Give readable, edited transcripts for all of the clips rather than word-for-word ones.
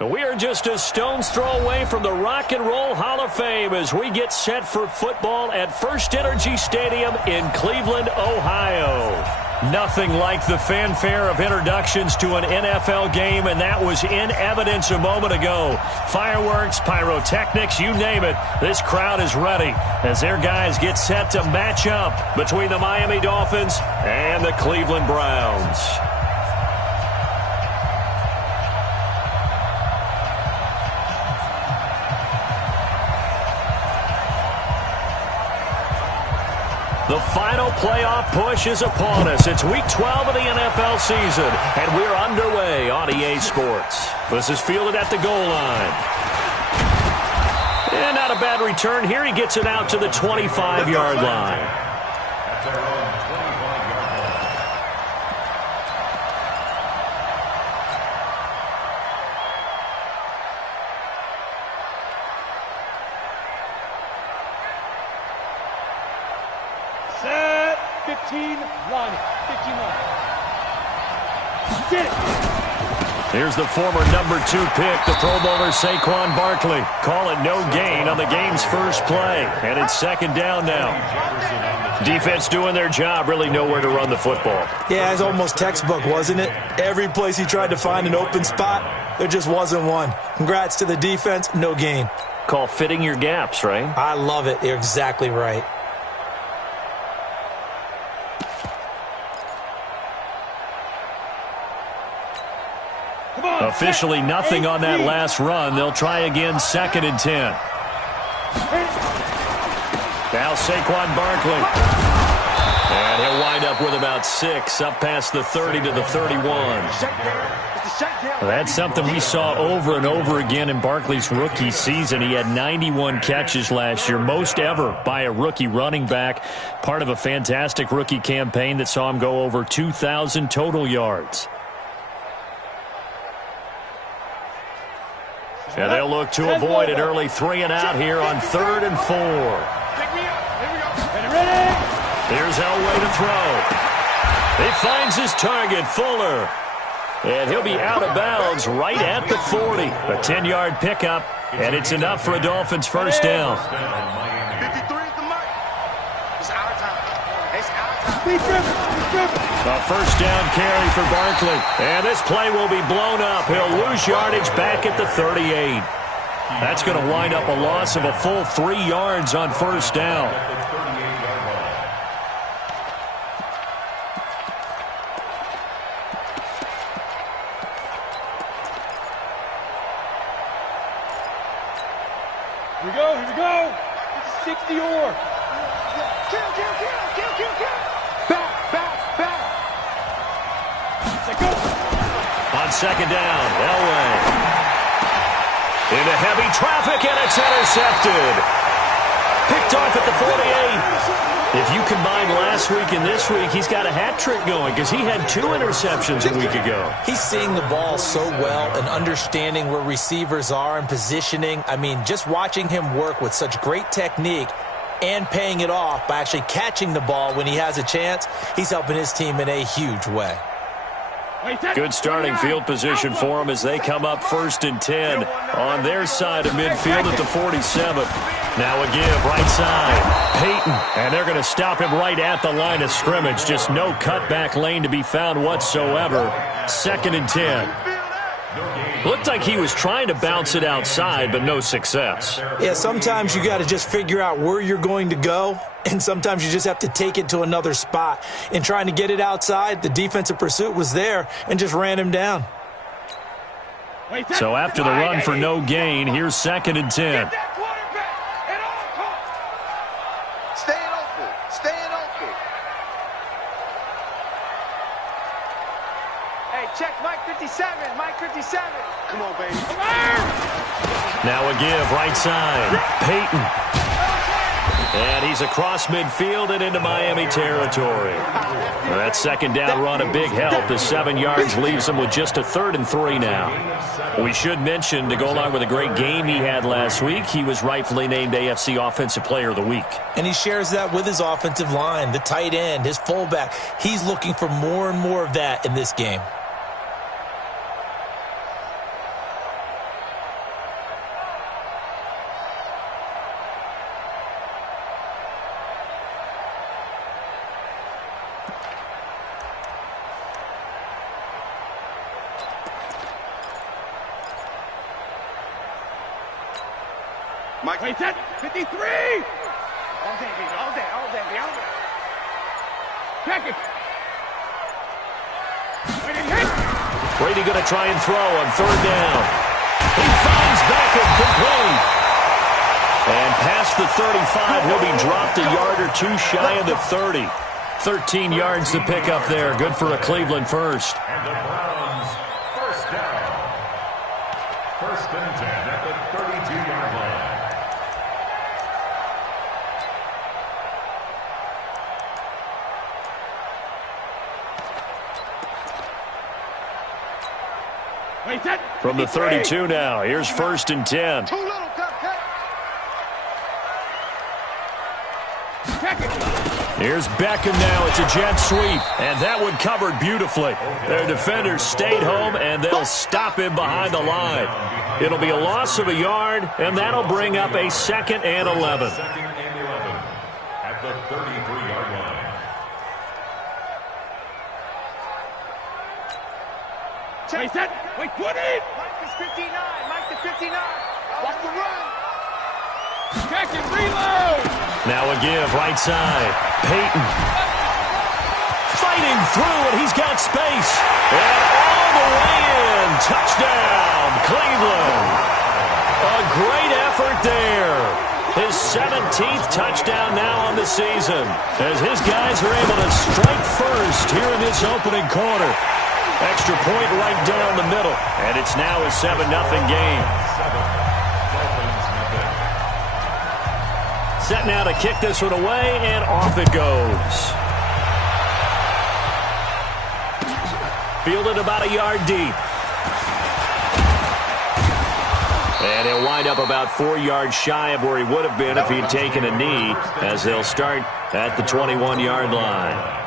We are just a stone's throw away from the Rock and Roll Hall of Fame as we get set for football at First Energy Stadium in Cleveland, Ohio. Nothing like the fanfare of introductions to an NFL game, and that was in evidence a moment ago. Fireworks, pyrotechnics, you name it. This crowd is ready as their guys get set to match up between the Miami Dolphins and the Cleveland Browns. The final playoff push is upon us. It's Week 12 of the NFL season, and we're underway on EA Sports. This is fielded at the goal line. And not a bad return here. He gets it out to the 25-yard line. Set, 15, line it, 15 line. Get it. Here's the former number 2 pick, the Pro Bowler Saquon Barkley. Call it no gain on the game's first play, and it's second down now. Defense doing their job, really nowhere to run the football. Yeah, it's almost textbook, wasn't it? Every place he tried to find an open spot, there just wasn't one. Congrats to the defense, no gain. Call fitting your gaps, right? I love it. You're exactly right. Officially nothing on that last run. They'll try again, second and 10. Now Saquon Barkley. And he'll wind up with about 6, up past the 30 to the 31. That's something we saw over and over again in Barkley's rookie season. He had 91 catches last year, most ever by a rookie running back. Part of a fantastic rookie campaign that saw him go over 2,000 total yards. And they'll look to avoid an early 3 and out here on 3rd and 4. Here's Elway to throw. He finds his target, Fuller. And he'll be out of bounds right at the 40. A 10-yard pickup, and it's enough for a Dolphins first down. 53 is the mark. It's our time. It's our time. A first down carry for Barkley. And this play will be blown up. He'll lose yardage back at the 38. That's going to wind up a loss of a full 3 yards on first down. Here we go, here we go. It's 60 or. Kill. Back. On second down, Elway. Into heavy traffic, and it's intercepted. Picked off at the 48. If you combine last week and this week, he's got a hat trick going because he had 2 interceptions a week ago. He's seeing the ball so well and understanding where receivers are and positioning. I mean, just watching him work with such great technique and paying it off by actually catching the ball when he has a chance, he's helping his team in a huge way. Good starting field position for them as they come up 1st and 10 on their side of midfield at the 47. Now a give right side. Peyton, and they're going to stop him right at the line of scrimmage. Just no cutback lane to be found whatsoever. 2nd and 10. Looked like he was trying to bounce it outside, but no success. Yeah, sometimes you got to just figure out where you're going to go, and sometimes you just have to take it to another spot. In trying to get it outside, the defensive pursuit was there and just ran him down. So after the run for no gain, here's 2nd and 10. Staying open. Hey, check Mike 57. Come on, baby. Now a give right side. Peyton. And he's across midfield and into Miami territory. That second down run a big help. The 7 yards leaves him with just a 3rd and 3 now. We should mention, to go along with a great game he had last week, he was rightfully named AFC Offensive Player of the Week. And he shares that with his offensive line, the tight end, his fullback. He's looking for more and more of that in this game. Mike. Wait, set. 53. All day, baby. All day. All day. All day. Check it. Brady going to try and throw on third down. He finds Beckham complete. And past the 35, he'll be dropped a yard or two shy of the 30. 13 yards to pick up there. Good for a Cleveland first. And the Browns, first down. First and 10 at the 32-yard line. From the 32 now, here's first and 10. Too little, cut. Here's Beckham now. It's a jet sweep, and that one covered beautifully. Their defenders stayed home, and they'll stop him behind the line. It'll be a loss of a yard, and that'll bring up a 2nd and 11. Second and 11 at the 33-yard line. Wait, set. Wait, 20. Mike is 59. Mike is 59. Watch the run. Check and reload. Now a give, right side. Peyton. Fighting through, and he's got space. And all the way in. Touchdown, Cleveland. A great effort there. His 17th touchdown now on the season, as his guys are able to strike first here in this opening quarter. Extra point right down the middle, and it's now a 7-0 game. Set now to kick this one away, and off it goes. Fielded about a yard deep. And he'll wind up about 4 yards shy of where he would have been if he'd taken a knee, as they'll start at the 21-yard line.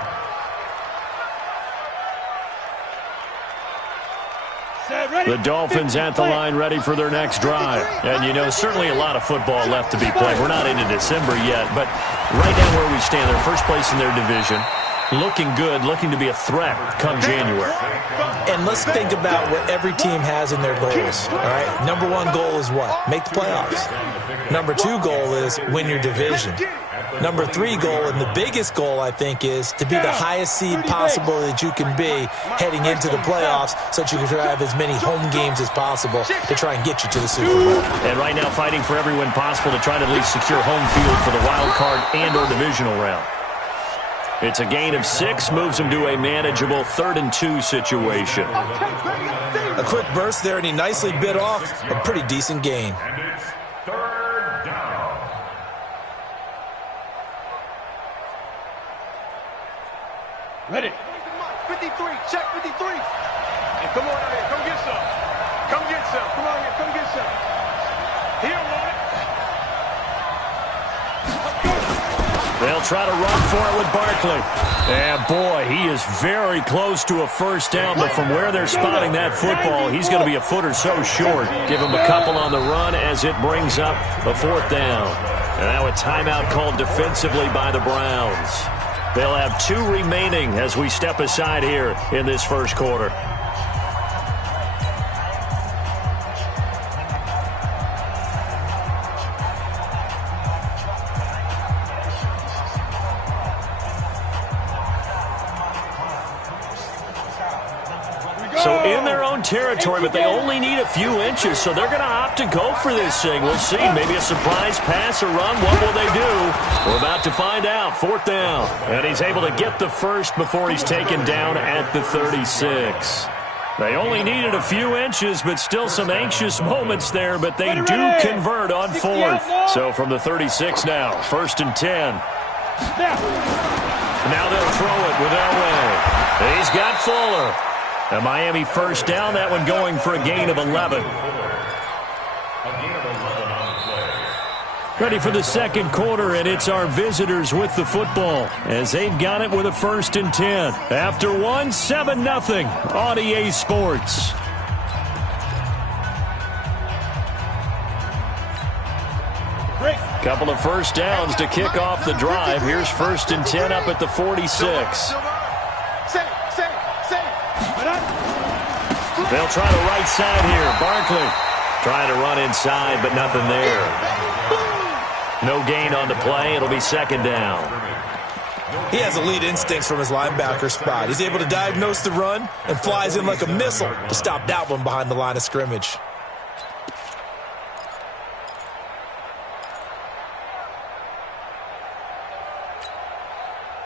The Dolphins at the line ready for their next drive. And, you know, certainly a lot of football left to be played. We're not into December yet, but right now where we stand, they're first place in their division. Looking good, looking to be a threat come January. And let's think about what every team has in their goals, all right? Number 1 goal is what? Make the playoffs. Number 2 goal is win your division. Number 3 goal, and the biggest goal, I think, is to be the highest seed possible that you can be heading into the playoffs so that you can have as many home games as possible to try and get you to the Super Bowl. And right now fighting for every win possible to try to at least secure home field for the wild card and or divisional round. It's a gain of 6, moves him to a manageable 3rd and 2 situation. A quick burst there, and he nicely bit off a pretty decent gain. And it's 3rd down. Ready. 53. Check 53. Hey, come on out here. Come get some. Come get some. Come on here. Come get some. He don't want it. They'll try to run for it with Barkley. And, boy, he is very close to a first down, but from where they're spotting that football, he's going to be a foot or so short. Give him a couple on the run as it brings up a 4th down. And now a timeout called defensively by the Browns. They'll have 2 remaining as we step aside here in this first quarter. So in their own territory, but they only need a few inches, so they're going to opt to go for this thing. We'll see. Maybe a surprise pass or run. What will they do? We're about to find out. 4th down. And he's able to get the first before he's taken down at the 36. They only needed a few inches, but still some anxious moments there, but they do convert on 4th. So from the 36 now, 1st and 10. Now they'll throw it with Elway. He's got Fuller. A Miami first down, that one going for a gain of 11. Ready for the second quarter, and it's our visitors with the football as they've got it with a 1st and 10. After 1, 7-0 on EA Sports. Couple of first downs to kick off the drive. Here's 1st and 10 up at the 46. They'll try the right side here. Barkley Trying to run inside, but nothing there. No gain on the play. It'll be second down. He has elite instincts from his linebacker spot. He's able to diagnose the run and flies in like a missile to stop that one behind the line of scrimmage.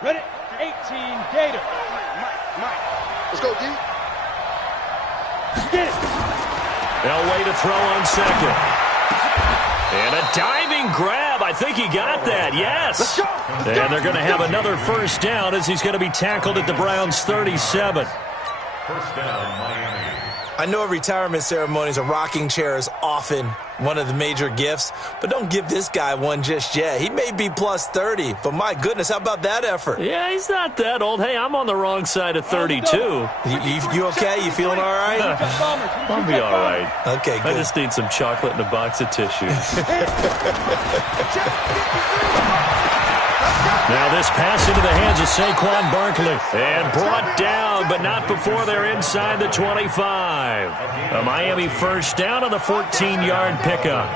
Ready? 18, Gator. Mike. Let's go, D. Get it. They'll wait to throw on second. And a diving grab. I think he got that. Yes. Let's go. And they're going to have another first down as he's going to be tackled at the Browns' 37. First down, Miami. I know at retirement ceremonies, a rocking chair is often one of the major gifts, but don't give this guy one just yet. He may be plus 30, but my goodness, how about that effort? Yeah, he's not that old. Hey, I'm on the wrong side of 32. You okay? You feeling all right? I'll be all right. Okay, good. I just need some chocolate and a box of tissues. Now this pass into the hands of Saquon Barkley. And brought down, but not before they're inside the 25. A Miami first down on the 14-yard pickup.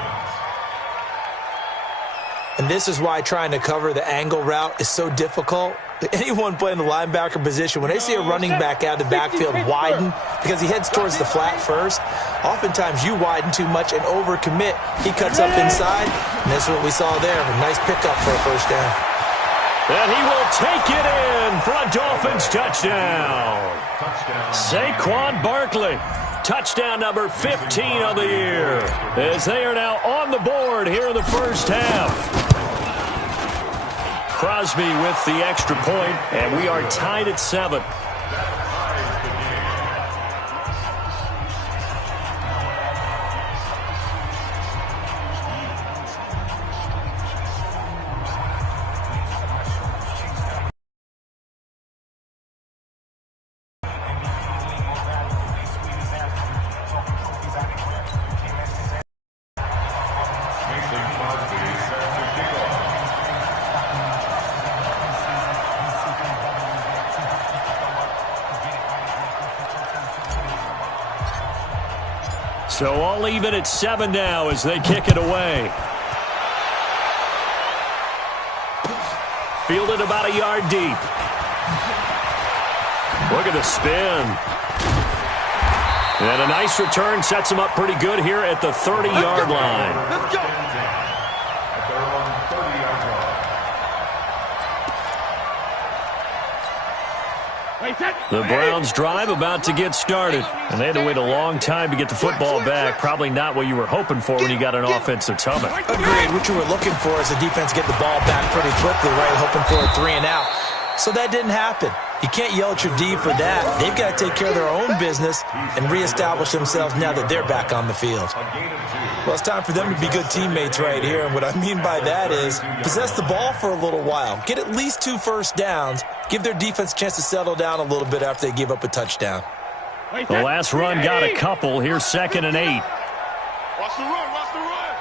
And this is why trying to cover the angle route is so difficult. Anyone playing the linebacker position, when they see a running back out of the backfield widen because he heads towards the flat first, oftentimes you widen too much and overcommit. He cuts up inside, and that's what we saw there. A nice pickup for a first down. And he will take it in for a Dolphins touchdown. Saquon Barkley, touchdown number 15 of the year, as they are now on the board here in the first half. Crosby with the extra point, and we are tied at 7. So all even at 7 now as they kick it away. Fielded about a yard deep. Look at the spin. And a nice return sets him up pretty good here at the 30-yard line. Let's go. At their own 30-yard line. The Browns drive about to get started, and they had to wait a long time to get the football back. Probably not what you were hoping for when you got an offensive tunnel. Agreed. What you were looking for is the defense get the ball back pretty quickly, right? Hoping for a 3 and out. So that didn't happen. You can't yell at your D for that. They've got to take care of their own business and reestablish themselves now that they're back on the field. Well, it's time for them to be good teammates right here. And what I mean by that is possess the ball for a little while. Get at least 2 first downs. Give their defense a chance to settle down a little bit after they give up a touchdown. The last run got a couple. Here's 2nd and 8. Watch the run, watch the run.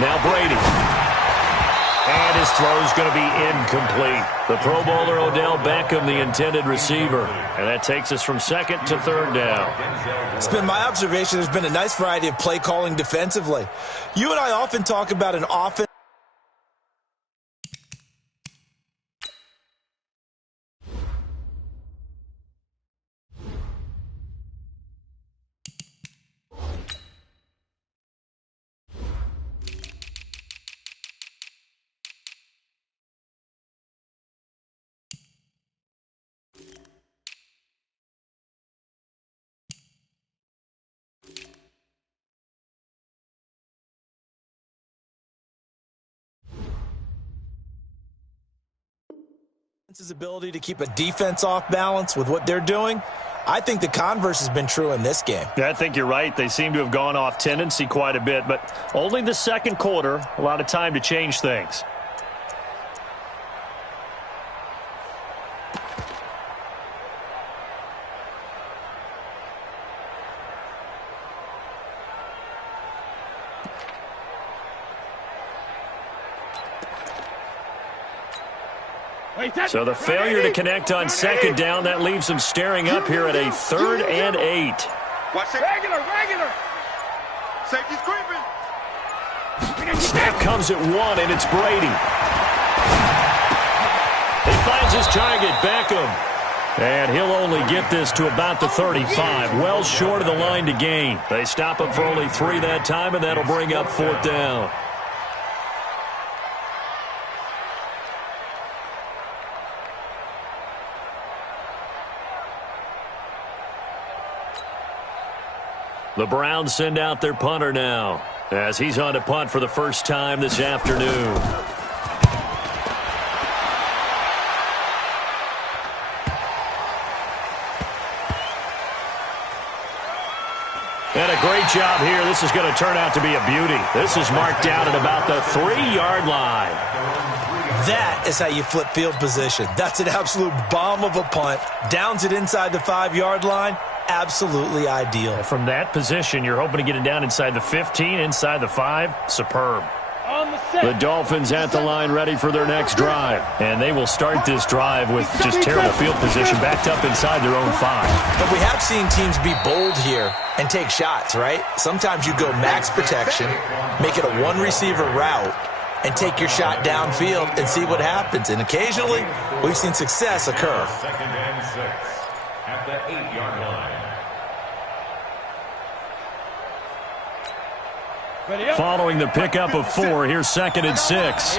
Now Brady. And his throw's going to be incomplete. The Pro Bowler Odell Beckham, the intended receiver. And that takes us from 2nd to 3rd down. It's been my observation there's been a nice variety of play calling defensively. You and I often talk about an offense. His ability to keep a defense off balance with what they're doing, I think the converse has been true in this game. Yeah, I think you're right. They seem to have gone off tendency quite a bit, but only the second quarter, a lot of time to change things. So the failure to connect on second down, that leaves him staring up here at a 3rd and 8. Watch it. Regular. Safety's creeping. Snap comes at 1, and it's Brady. He finds his target, Beckham. And he'll only get this to about the 35, well short of the line to gain. They stop him for only 3 that time, and that'll bring up 4th down. The Browns send out their punter now, as he's on to punt for the first time this afternoon. And a great job here. This is going to turn out to be a beauty. This is marked down at about the 3-yard line. That is how you flip field position. That's an absolute bomb of a punt. Downs it inside the 5-yard line. Absolutely ideal. From that position, you're hoping to get it down inside the 15, inside the 5. Superb. The Dolphins at the line ready for their next drive. And they will start this drive with just terrible field position backed up inside their own 5. But we have seen teams be bold here and take shots, right? Sometimes you go max protection, make it a 1-receiver route, and take your shot downfield and see what happens. And occasionally, we've seen success occur. 2nd and 6 at the 8-yard line. Following the pickup of 4, here's 2nd and 6.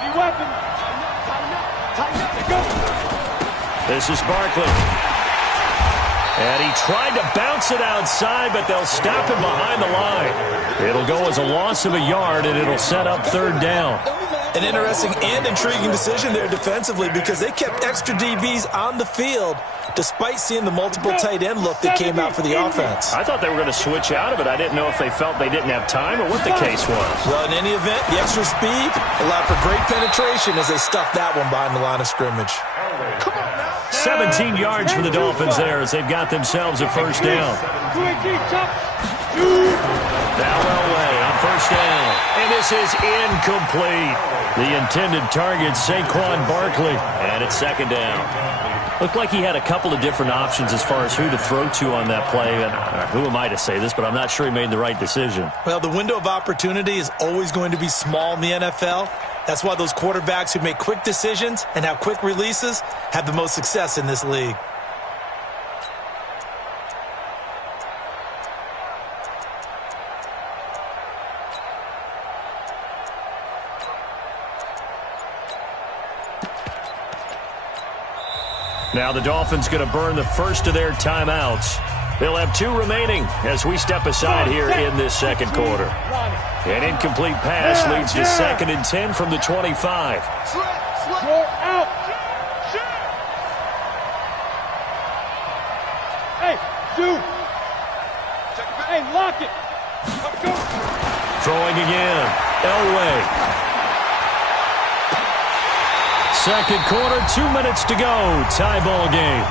This is Barkley. And he tried to bounce it outside, but they'll stop him behind the line. It'll go as a loss of a yard, and it'll set up 3rd down. An interesting and intriguing decision there defensively because they kept extra DBs on the field despite seeing the multiple tight end look that came out for the offense. I thought they were going to switch out of it. I didn't know if they felt they didn't have time or what the case was. Well, in any event, the extra speed allowed for great penetration as they stuffed that one behind the line of scrimmage. 17 yards for the Dolphins there as they've got themselves a 1st down. Now Elway on 1st down. And this is incomplete. The intended target, Saquon Barkley. And it's 2nd down. Looked like he had a couple of different options as far as who to throw to on that play. And who am I to say this, but I'm not sure he made the right decision. Well, the window of opportunity is always going to be small in the NFL. That's why those quarterbacks who make quick decisions and have quick releases have the most success in this league. Now the Dolphins going to burn the first of their timeouts. They'll have 2 remaining as we step aside here in this 2nd quarter. An incomplete pass leads to 2nd and 10 from the 25. Hey, lock it. Throwing again. Elway. 2nd quarter, 2 minutes to go. Tie ball game.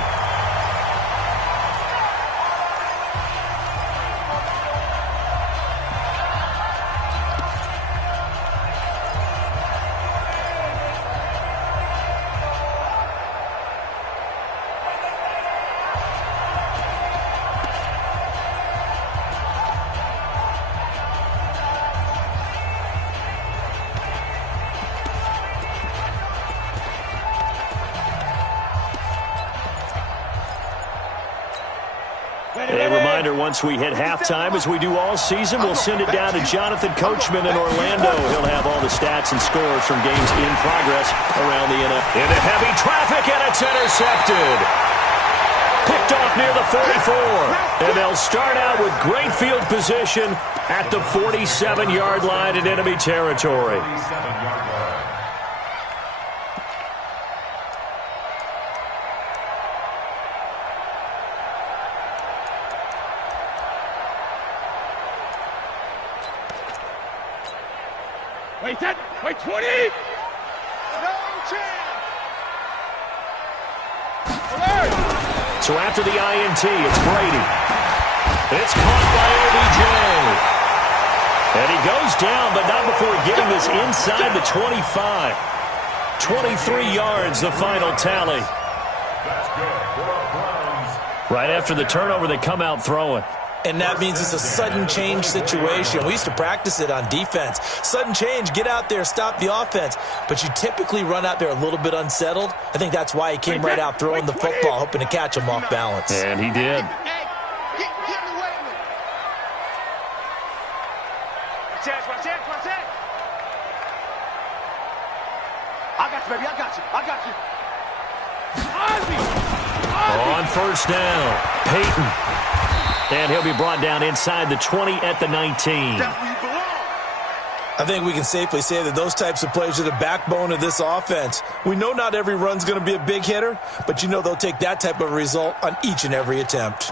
A reminder, once we hit halftime, as we do all season, we'll send it down to Jonathan Coachman in Orlando. He'll have all the stats and scores from games in progress around the NFL. Into heavy traffic, and it's intercepted. Picked off near the 44. And they'll start out with great field position at the 47-yard line in enemy territory. Wait, 20! No chance! So after the INT, it's Brady. It's caught by OBJ. And he goes down, but not before getting this inside the 25. 23 yards, the final tally. That's good for a Browns. Right after the turnover, they come out throwing. And that means it's a sudden change situation. We used to practice it on defense. Sudden change, get out there, stop the offense. But you typically run out there a little bit unsettled. I think that's why he came right out throwing the football, hoping to catch him off balance. And he did. I got you, baby. I got you. I got you. On first down, Peyton. And he'll be brought down inside the 20 at the 19. That's where you belong. I think we can safely say that those types of plays are the backbone of this offense. We know not every run's going to be a big hitter, but you know they'll take that type of result on each and every attempt.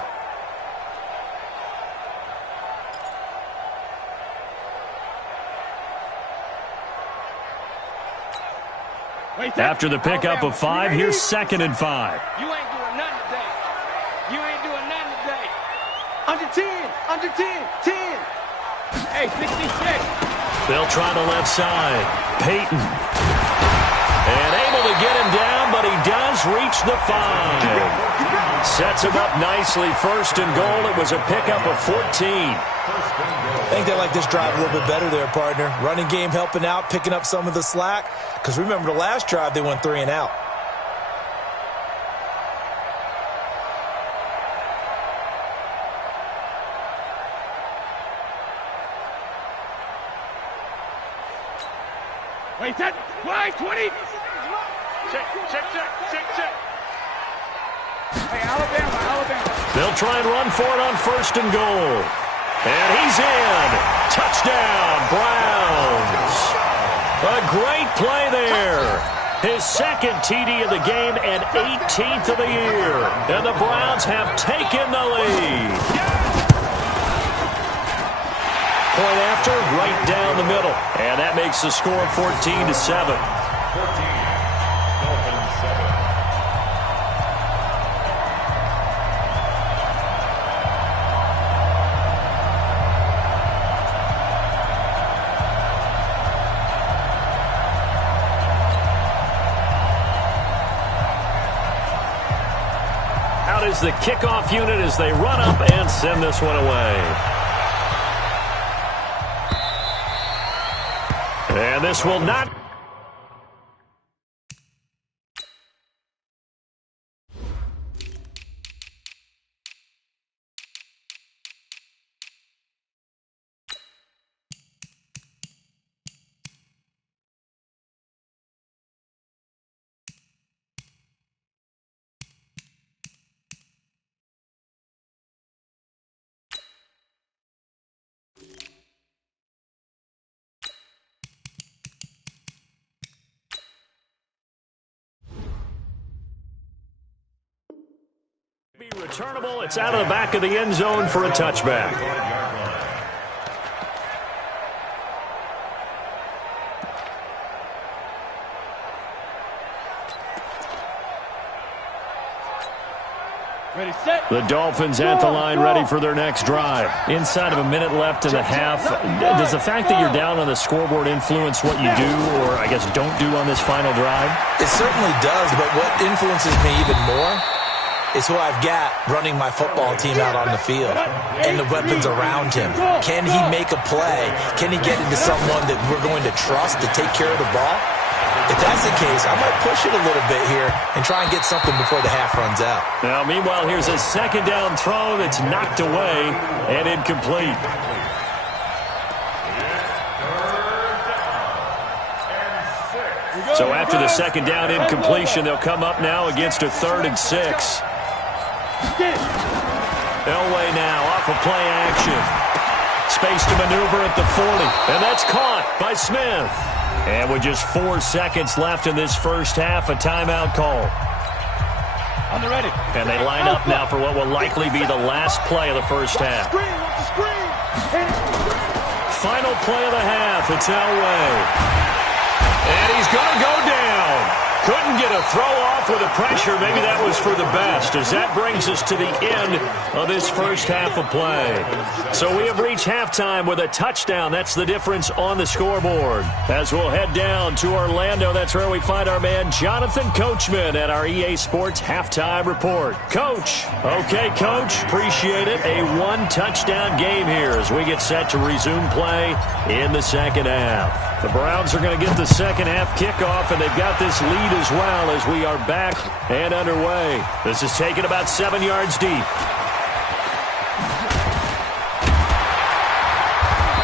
After the pickup of 5, here's 2nd and 5. You ain't doing nothing today. You ain't doing nothing today. Under 10. Under 10. 10. Hey, 66. They'll try the left side. Peyton. And able to get him down, but he does reach the 5. Sets him up nicely. 1st and goal. It was a pickup of 14. I think they like this drive a little bit better there, partner. Running game helping out, picking up some of the slack. Because remember, the last drive, they went 3 and out. Wait, that. Why, 20? Check. Hey, Alabama. They'll try and run for it on 1st and goal. And he's in. Touchdown, Browns. A great play there. His 2nd TD of the game and 18th of the year. And the Browns have taken the lead. Point after, right down the middle. And that makes the score 14-7. 14. Dolphins 7. Out is the kickoff unit as they run up and send this one away. And this will not... be returnable. It's out of the back of the end zone for a touchback. Ready, set. The Dolphins at the line, ready for their next drive. Inside of a minute left in the half, does the fact that you're down on the scoreboard influence what you do, or I guess don't do on this final drive? It certainly does, but what influences me even more is who I've got running my football team out on the field and the weapons around him. Can he make a play? Can he get into someone that we're going to trust to take care of the ball? If that's the case, I might push it a little bit here and try and get something before the half runs out. Now, meanwhile, here's a 2nd down throw that's knocked away and incomplete. So after the 2nd down incompletion, they'll come up now against a 3rd and 6. Elway now off of play action. Space to maneuver at the 40. And that's caught by Smith. And with just 4 seconds left in this first half, a timeout call. On the ready. And they line up now for what will likely be the last play of the first half. Final play of the half. It's Elway. And he's going to go down. Couldn't get a throw off with the pressure. Maybe that was for the best, as that brings us to the end of this first half of play. So we have reached halftime with a touchdown. That's the difference on the scoreboard. As we'll head down to Orlando, that's where we find our man Jonathan Coachman at our EA Sports Halftime Report. Coach. Okay, Coach. Appreciate it. A one-touchdown game here as we get set to resume play in the second half. The Browns are going to get the second half kickoff, and they've got this lead as well as we are back and underway. This is taken about 7 yards deep.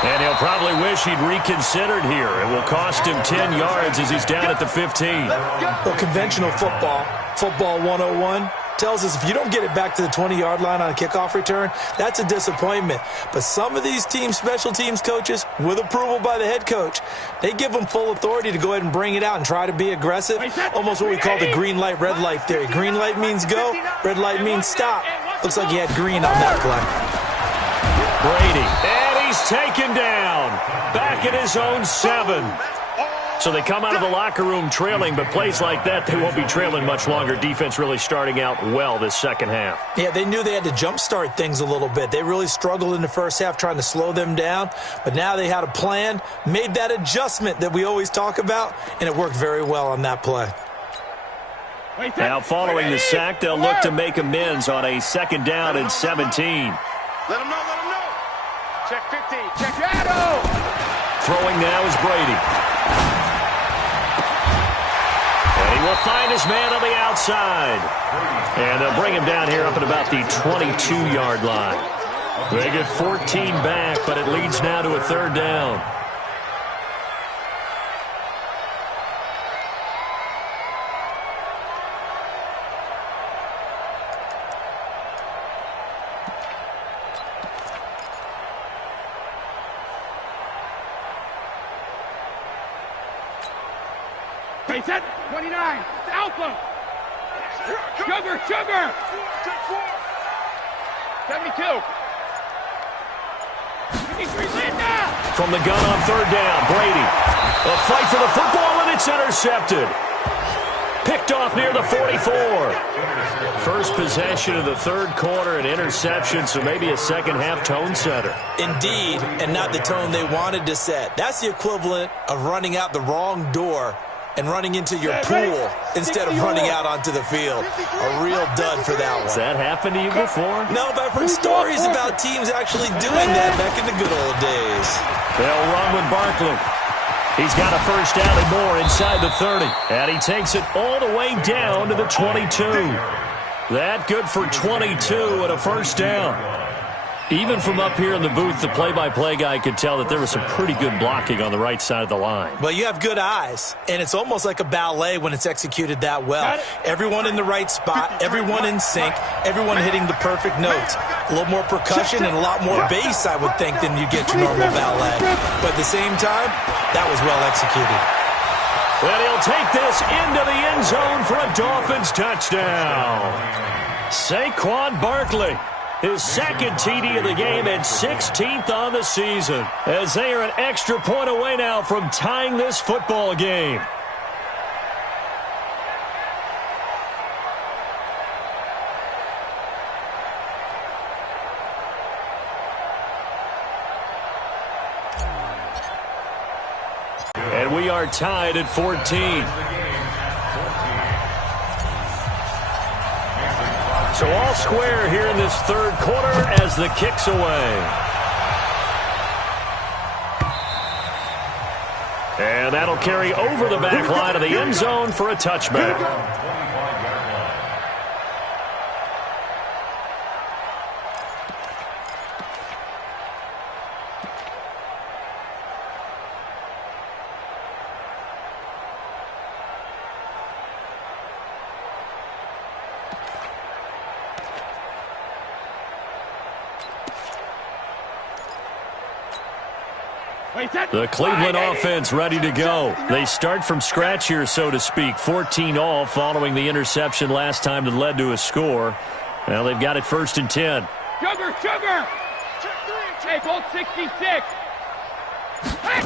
And he'll probably wish he'd reconsidered here. It will cost him 10 yards as he's down at the 15. Well, conventional football 101, tells us if you don't get it back to the 20-yard line on a kickoff return, that's a disappointment. But some of these special teams coaches, with approval by the head coach, they give them full authority to go ahead and bring it out and try to be aggressive, almost what we call the green light, red light theory. Green light means go, red light means stop. Looks like he had green on that play. Brady, and he's taken down, back at his own 7. So they come out of the locker room trailing, but plays like that, they won't be trailing much longer. Defense really starting out well this second half. Yeah, they knew they had to jumpstart things a little bit. They really struggled in the first half trying to slow them down, but now they had a plan, made that adjustment that we always talk about, and it worked very well on that play. Now following the sack, they'll look to make amends on a second down and 17. Let him know. Check 15. Check Shadow. Throwing now is Brady. And he will find his man on the outside. And they'll bring him down here up at about the 22-yard line. They get 14 back, but it leads now to a third down. Set 29, Alpha. Sugar. 72. 53, Linda. From the gun on third down, Brady. A fight for the football, and it's intercepted. Picked off near the 44. First possession of the third quarter, an interception, so maybe a second half tone setter. Indeed, and not the tone they wanted to set. That's the equivalent of running out the wrong door and running into your pool instead of running out onto the field. A real dud for that one. Has that happened to you before? No, but I've heard stories about teams actually doing that back in the good old days. They'll run with Barkley. He's got a first down and more inside the 30. And he takes it all the way down to the 22. That good for 22 and a first down. Even from up here in the booth, the play-by-play guy could tell that there was some pretty good blocking on the right side of the line. Well, you have good eyes, and it's almost like a ballet when it's executed that well. Everyone in the right spot, everyone in sync, everyone hitting the perfect notes. A little more percussion and a lot more bass, I would think, than you get your normal ballet. But at the same time, that was well executed. And he'll take this into the end zone for a Dolphins touchdown. Saquon Barkley. His second TD of the game and 16th on the season, as they are an extra point away now from tying this football game. And we are tied at 14. So all square here in this third quarter as the kick's away. And that'll carry over the back line of the end zone for a touchback. The Cleveland offense ready to go. They start from scratch here, so to speak. 14 all following the interception last time that led to a score. Now they've got it 1st and 10. Sugar! Hey, hold 66. Hey!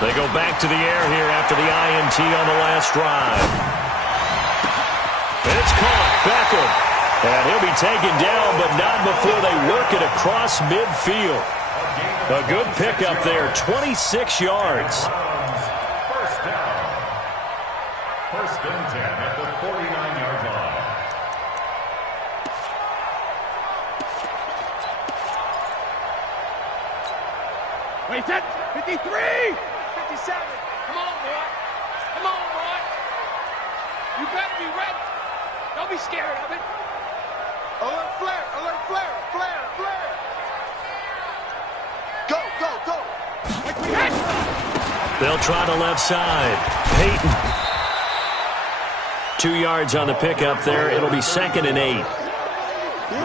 They go back to the air here after the INT on the last drive. And it's caught. Beckham. And he'll be taken down, but not before they work it across midfield. A good pickup there, 26 yards. First down. First and 10 at the 49-yard line. Wait, set. 53. 57. Come on, boy. Come on, boy. You better be ready. Don't be scared of it. Alert flare, alert flare, flare, flare. Go, go, go. They'll try the left side. Peyton. 2 yards on the pickup there. It'll be 2nd and 8.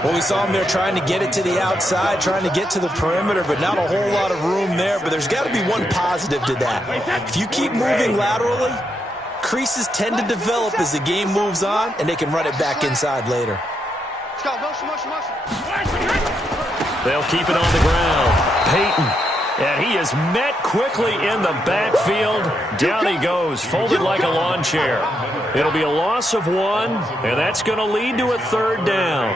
Well, we saw him there trying to get it to the outside, trying to get to the perimeter, but not a whole lot of room there. But there's got to be one positive to that. If you keep moving laterally, creases tend to develop as the game moves on, and they can run it back inside later. Let's go, motion, motion, motion. They'll keep it on the ground. Peyton. And he is met quickly in the backfield. Down he goes, folded like a lawn chair. It'll be a loss of 1, and that's going to lead to a 3rd down.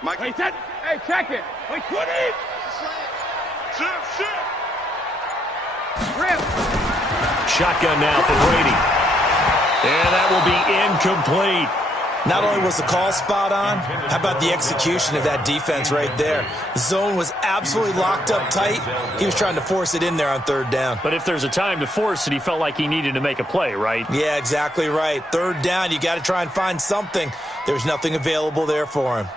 Mike. Wait, set. Hey, check it. Wait, 20. Shift, shift. Rip. Shotgun now for Brady. And that will be incomplete. Not only was the call spot on, how about the execution of that defense right there? The zone was absolutely locked up tight. He was trying to force it in there on 3rd down. But if there's a time to force it, he felt like he needed to make a play, right? Yeah, exactly right. 3rd down, you got to try and find something. There's nothing available there for him.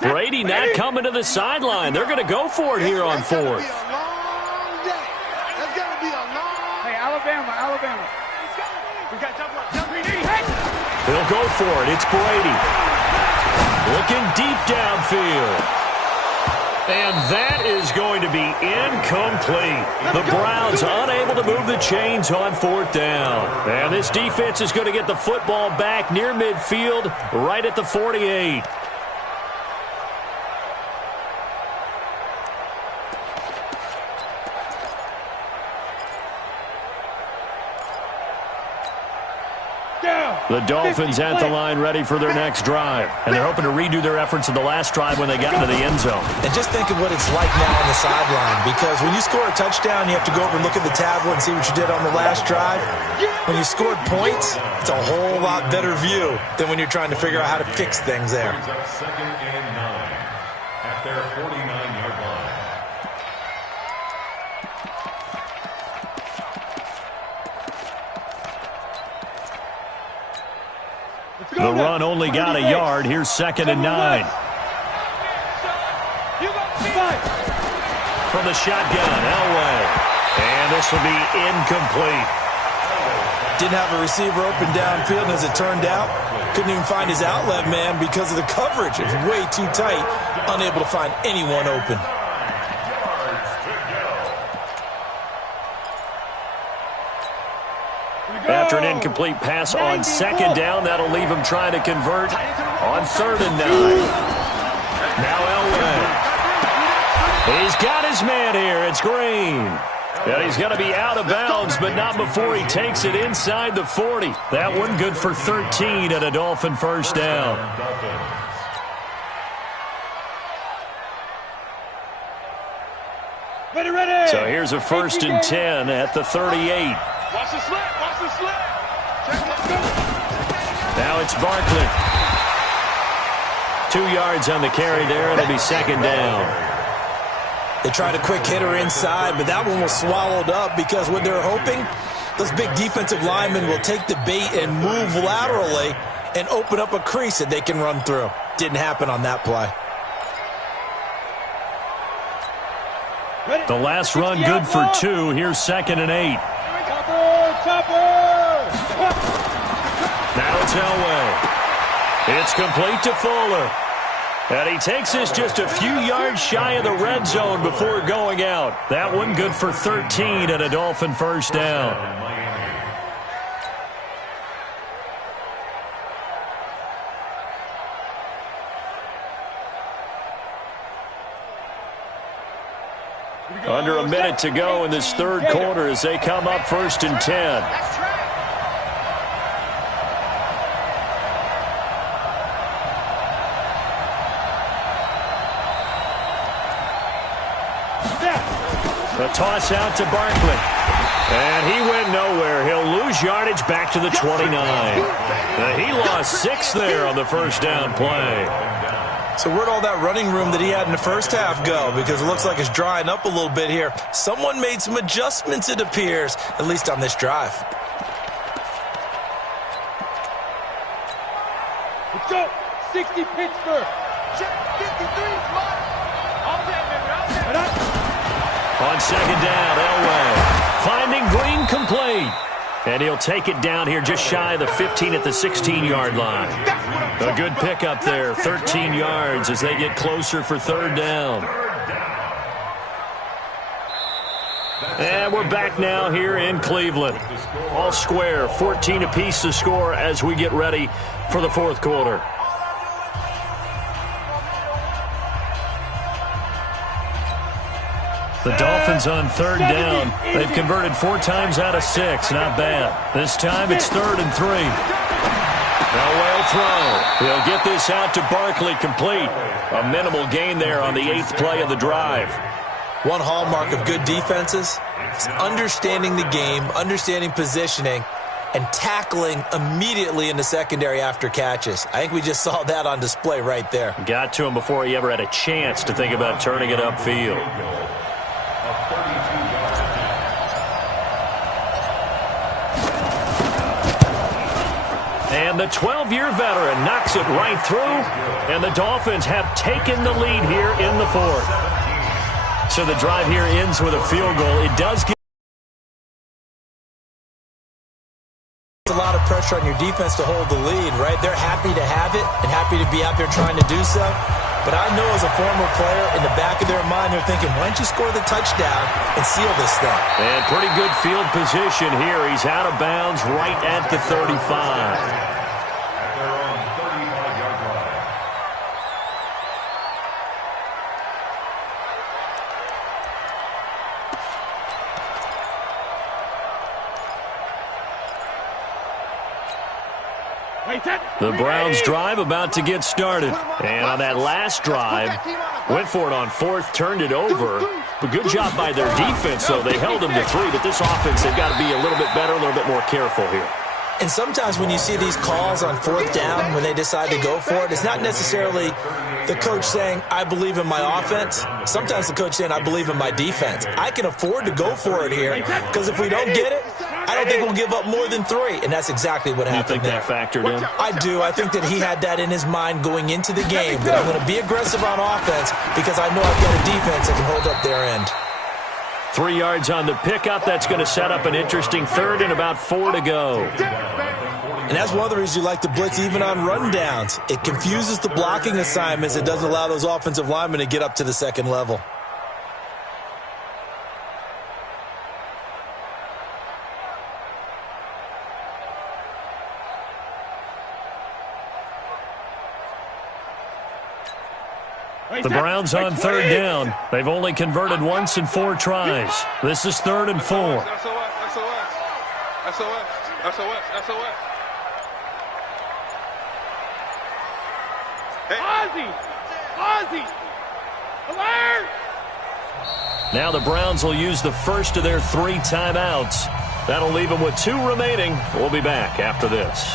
Brady not coming to the sideline. They're going to go for it here on 4th. That's going to be a long. Hey, Alabama. We got double up. They'll go for it. It's Brady. Looking deep downfield. And that is going to be incomplete. The Browns unable to move the chains on 4th down. And this defense is going to get the football back near midfield, right at the 48. The Dolphins at the line ready for their next drive. And they're hoping to redo their efforts of the last drive when they got into the end zone. And just think of what it's like now on the sideline, because when you score a touchdown, you have to go over and look at the tablet and see what you did on the last drive. When you scored points, it's a whole lot better view than when you're trying to figure out how to fix things there. 2nd and 9 at their 49-yard line. The run only got a yard. Here's 2nd and 9. From the shotgun, Elway. And this will be incomplete. Didn't have a receiver open downfield, as it turned out. Couldn't even find his outlet man because of the coverage. It was way too tight. Unable to find anyone open. After an incomplete pass on 2nd down, that'll leave him trying to convert on 3rd and 9. Now Elway. He's got his man here. It's Green. And he's going to be out of bounds, but not before he takes it inside the 40. That one good for 13 and a Dolphin first down. Ready. So here's a 1st and 10 at the 38. Watch the slip. Now it's Barkley. 2 yards on the carry there. It'll be 2nd down. They tried a quick hitter inside, but that one was swallowed up because what they're hoping, those big defensive linemen will take the bait and move laterally and open up a crease that they can run through. Didn't happen on that play. The last run good for 2. Here's 2nd and 8. Now it's Elway. It's complete to Fuller. And he takes this just a few yards shy of the red zone before going out. That one good for 13 and a Dolphin first down. Under a minute to go in this 3rd quarter as they come up 1st and 10. A toss out to Barkley. And he went nowhere. He'll lose yardage back to the 29. He lost 6 there on the first down play. So where'd all that running room that he had in the first half go? Because it looks like it's drying up a little bit here. Someone made some adjustments, it appears, at least on this drive. Let's go. 60 Pittsburgh. Check 53. On 2nd down, Elway finding Green complete. And he'll take it down here just shy of the 15 at the 16-yard line. A good pickup there, 13 yards as they get closer for 3rd down. And we're back now here in Cleveland. All square, 14 apiece to score as we get ready for the 4th quarter. The Dolphins on 3rd down. They've converted 4 times out of 6. Not bad. This time it's 3rd and 3. Elway will throw. He'll get this out to Barkley complete. A minimal gain there on the 8th play of the drive. One hallmark of good defenses is understanding the game, understanding positioning, and tackling immediately in the secondary after catches. I think we just saw that on display right there. Got to him before he ever had a chance to think about turning it upfield. And the 12-year veteran knocks it right through, and the Dolphins have taken the lead here in the 4th. So the drive here ends with a field goal. It does give a lot of pressure on your defense to hold the lead, right? They're happy to have it and happy to be out there trying to do so. But I know as a former player, in the back of their mind, they're thinking, why don't you score the touchdown and seal this thing? And pretty good field position here. He's out of bounds right at the 35. The Browns drive about to get started. And on that last drive, went for it on 4th, turned it over. But good job by their defense, though. They held them to 3, but this offense, they've got to be a little bit better, a little bit more careful here. And sometimes when you see these calls on 4th down, when they decide to go for it, it's not necessarily the coach saying, I believe in my offense. Sometimes the coach saying, I believe in my defense. I can afford to go for it here because if we don't get it, I don't think we'll give up more than 3, and that's exactly what happened there. You think that factored in? I do. I think that he had that in his mind going into the game, that I'm going to be aggressive on offense because I know I've got a defense that can hold up their end. 3 yards on the pickup. That's going to set up an interesting third and about 4 to go. And that's one of the reasons you like to blitz even on rundowns. It confuses the blocking assignments. It doesn't allow those offensive linemen to get up to the second level. The Browns on third down. They've only converted once in 4 tries. This is 3rd and 4. SOS. Ozzy! Alert! Now the Browns will use the first of their 3 timeouts. That'll leave them with 2 remaining. We'll be back after this.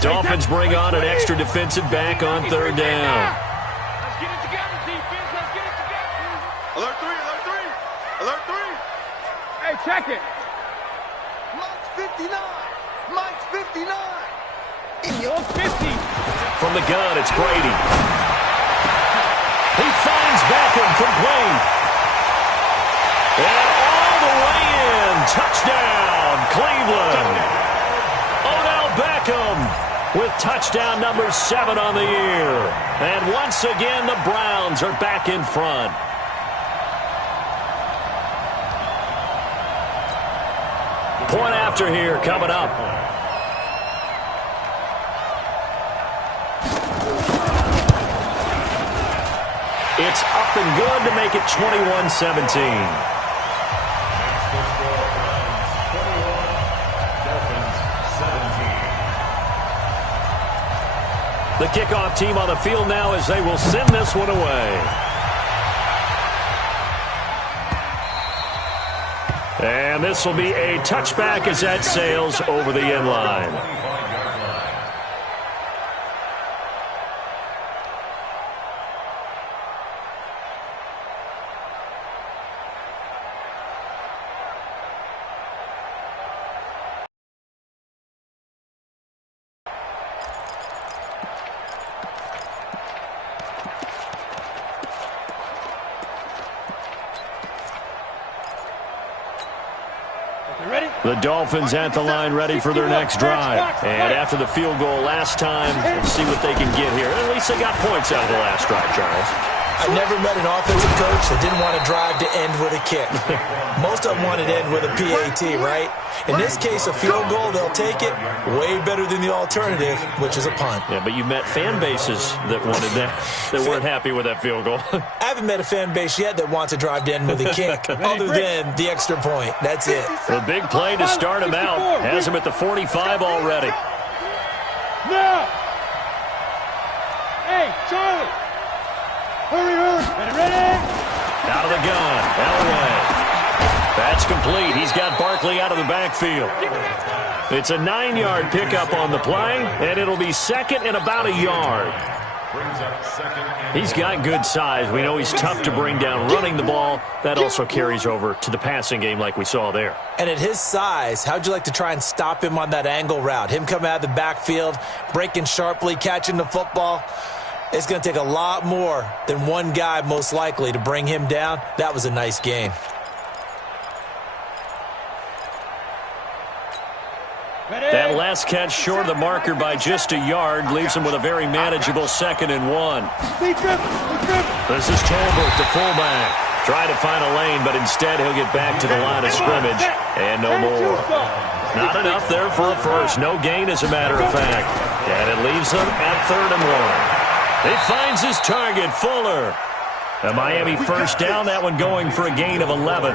Dolphins bring on an extra defensive back on third down. Let's get it together, defense. Let's get it together. Alert 3. Hey, check it. Mike's 59. In your 50. From the gun, it's Brady. He finds Beckham complete. And all the way in. Touchdown, Cleveland. Odell Beckham with touchdown number 7 on the year. And once again, the Browns are back in front. Point after here coming up. It's up and good to make it 21-17. The kickoff team on the field now as they will send this one away. And this will be a touchback as that sails over the end line. The Dolphins at the line ready for their next drive. And after the field goal last time, we'll see what they can get here. At least they got points out of the last drive, Charles. I've never met an offensive coach that didn't want to drive to end with a kick. Most of them wanted to end with a PAT, right? In this case, a field goal, they'll take it. Way better than the alternative, which is a punt. Yeah, but you met fan bases that wanted that, that weren't happy with that field goal. I haven't met a fan base yet that wants to drive to end with a kick, other than the extra point. That's it. The big play to start him out has him at the 45 already. Now! Hey, Charlie! Hurry! Ready? Out of the gun, Elway. That's complete. He's got Barkley out of the backfield. It's a 9-yard pickup on the play, and it'll be 2nd and about a yard. He's got good size. We know he's tough to bring down running the ball. That also carries over to the passing game like we saw there. And at his size, how'd you like to try and stop him on that angle route? Him coming out of the backfield, breaking sharply, catching the football. It's going to take a lot more than one guy, most likely, to bring him down. That was a nice game. That last catch short of the marker by just a yard leaves him with a very manageable 2nd and 1. This is Tolbert, the fullback. Trying to find a lane, but instead he'll get back to the line of scrimmage. And no more. Not enough there for a first. No gain, as a matter of fact. And it leaves them at 3rd and 1. He finds his target, Fuller. A Miami first down, that one going for a gain of 11.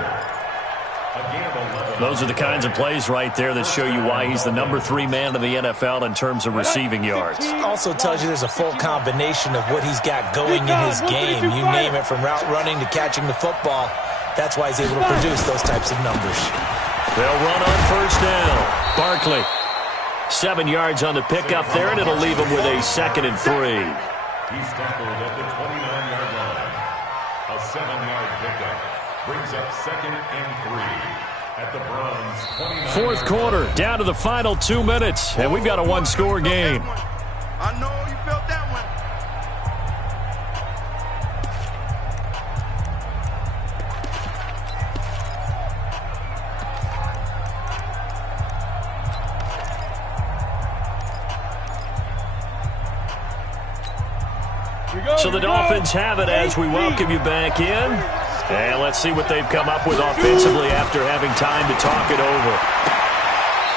Those are the kinds of plays right there that show you why he's the #3 man in the NFL in terms of receiving yards. Also tells you there's a full combination of what he's got going in his game. You name it, from route running to catching the football. That's why he's able to produce those types of numbers. They'll run on first down. Barkley, 7 yards on the pickup there, and it'll leave him with a 2nd and 3. He's tackled at the 29-yard line. A 7-yard pickup brings up 2nd and 3 at the Browns' 29. Fourth quarter, down to the final 2 minutes, and we've got a one-score game. I know you felt that one. So the Dolphins have it as we welcome you back in. And let's see what they've come up with offensively after having time to talk it over.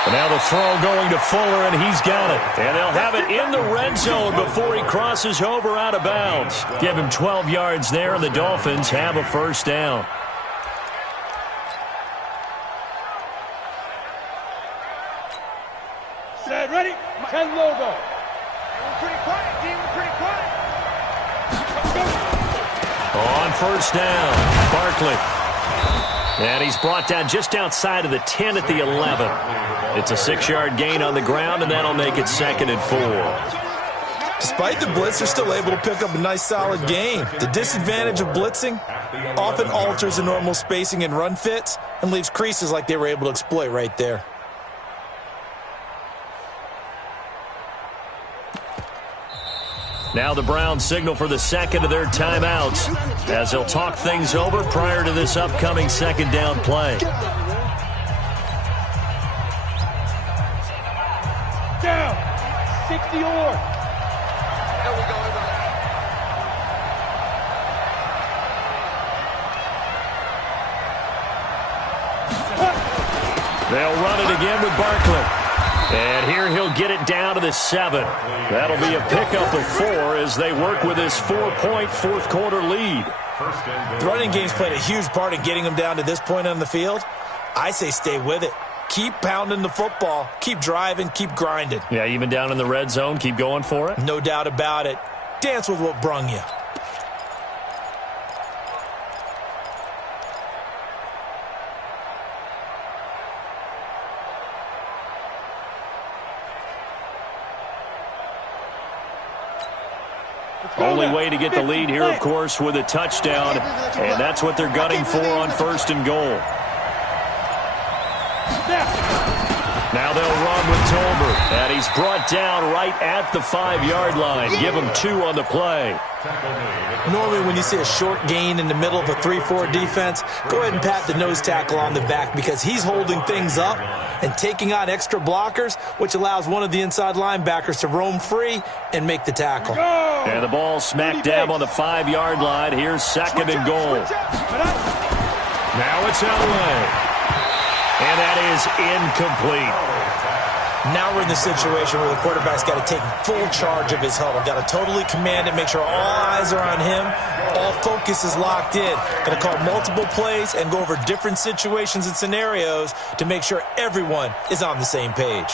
And now the throw going to Fuller, and he's got it. And they'll have it in the red zone before he crosses over out of bounds. Give him 12 yards there, and the Dolphins have a first down. Set, ready? 10 logo. We're pretty quiet, team. We're pretty quiet. On first down, Barkley. And he's brought down just outside of the 10 at the 11. It's a 6-yard gain on the ground, and that'll make it 2nd and 4. Despite the blitz, they're still able to pick up a nice, solid gain. The disadvantage of blitzing often alters the normal spacing and run fits and leaves creases like they were able to exploit right there. Now the Browns signal for the 2nd of their timeouts as they'll talk things over prior to this upcoming 2nd down play. Down. 60 or. There we go. They'll run it again with Barkley. And here he'll get it down to the 7. That'll be a pickup of 4 as they work with this 4-point fourth-quarter lead. The running game's played a huge part in getting them down to this point on the field. I say stay with it. Keep pounding the football. Keep driving. Keep grinding. Yeah, even down in the red zone, keep going for it. No doubt about it. Dance with what brung you. Only way to get the lead here, of course, with a touchdown, and that's what they're gunning for on 1st and goal. Now they'll run with Tolbert, and he's brought down right at the 5-yard line. Give him 2 on the play. Normally when you see a short gain in the middle of a 3-4 defense, go ahead and pat the nose tackle on the back because he's holding things up and taking on extra blockers, which allows one of the inside linebackers to roam free and make the tackle. And the ball smack dab on the 5-yard line. Here's 2nd and goal. Now it's Elway. And that is incomplete. Now we're in the situation where the quarterback's got to take full charge of his huddle. Got to totally command it, make sure all eyes are on him. All focus is locked in. Got to call multiple plays and go over different situations and scenarios to make sure everyone is on the same page.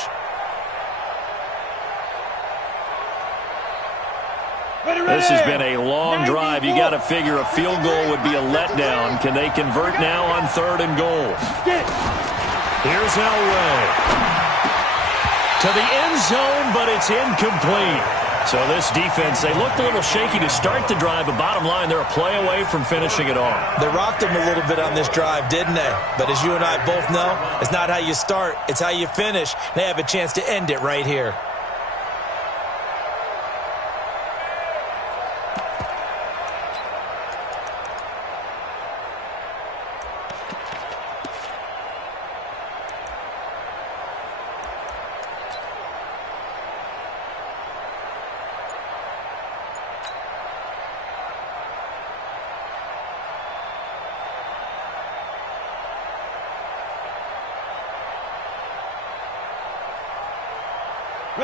This has been a long drive. You got to figure a field goal would be a letdown. Can they convert now on 3rd and goal? Here's Elway. To the end zone, but it's incomplete. So this defense, they looked a little shaky to start the drive, but bottom line, they're a play away from finishing it off. They rocked them a little bit on this drive, didn't they? But as you and I both know, it's not how you start, it's how you finish. They have a chance to end it right here.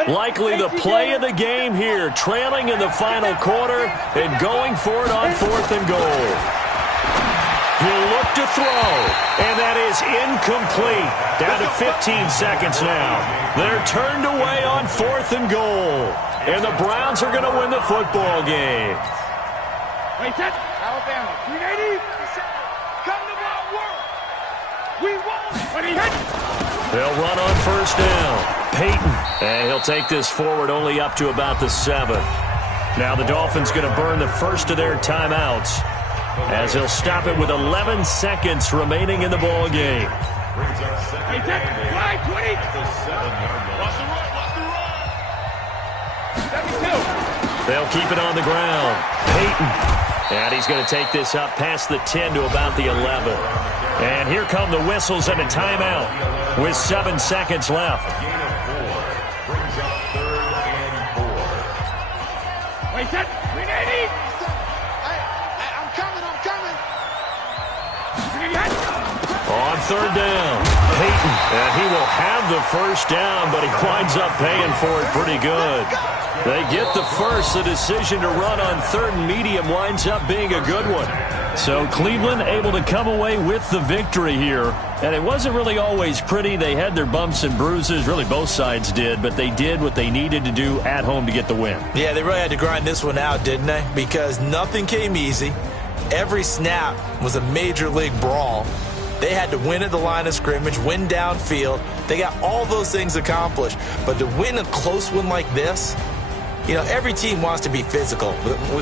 Likely the play of the game here, trailing in the final quarter and going for it on 4th and goal. He'll look to throw. And that is incomplete. Down to 15 seconds now. They're turned away on 4th and goal. And the Browns are going to win the football game. Wait, set. Alabama. 380. Come to my work. We won't. When he hits. They'll run on 1st down. Peyton. And he'll take this forward only up to about the 7. Now the Dolphins going to burn the first of their timeouts as he'll stop it with 11 seconds remaining in the ball game. Wait, set. Fly, 20. Watch the run. Watch the run. 72. They'll keep it on the ground. Peyton. And he's going to take this up past the 10 to about the 11. And here come the whistles and a timeout with 7 seconds left. Brings up 3rd and 4. Wait, set. 380. I'm coming. On 3rd down, Peyton. And he will have the first down, but he winds up paying for it pretty good. They get the first. The decision to run on 3rd and medium winds up being a good one. So Cleveland able to come away with the victory here. And it wasn't really always pretty. They had their bumps and bruises. Really, both sides did. But they did what they needed to do at home to get the win. Yeah, they really had to grind this one out, didn't they? Because nothing came easy. Every snap was a major league brawl. They had to win at the line of scrimmage, win downfield. They got all those things accomplished. But to win a close one like this, you know, every team wants to be physical.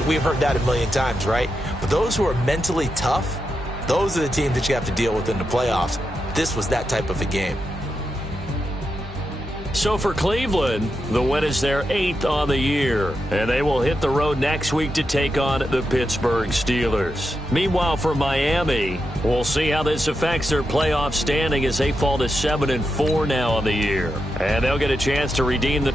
We've heard that a million times, right? But those who are mentally tough, those are the teams that you have to deal with in the playoffs. This was that type of a game. So for Cleveland, the win is their 8th on the year, and they will hit the road next week to take on the Pittsburgh Steelers. Meanwhile, for Miami, we'll see how this affects their playoff standing as they fall to 7-4 now on the year, and they'll get a chance to redeem the